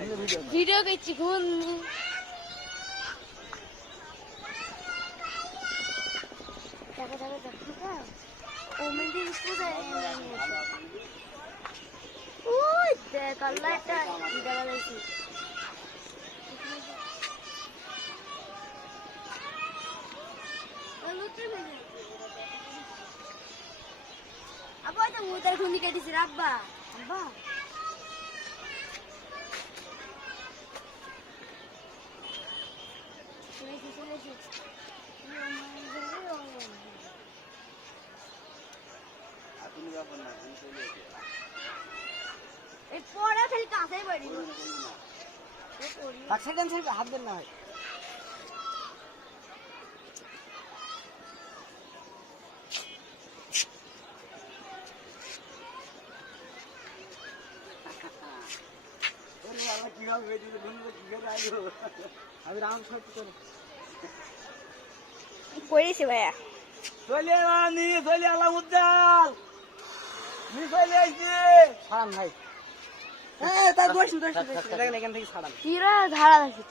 video করছি কোন দেখা যাবে দেখা ও মেন্দি স্কুলে ওই দেখ আল্লাহটা দেখা যাচ্ছে আব্বা তো মুতার খুনি কেটেছে আব্বা আব্বা এই পড়া খালি কাছেই বাড়ি সেকেন্ড সাইড হাত দেন না হয় আমি রাউন্ড শট করে পড়েছে ভাইয়া চলে আনি চলে আলাম উদ্দাল নি চলে আইছে ছাড়ান ভাই তাই দোষ এখান থেকে ছাড়ান কিরা ধারা রাখিছে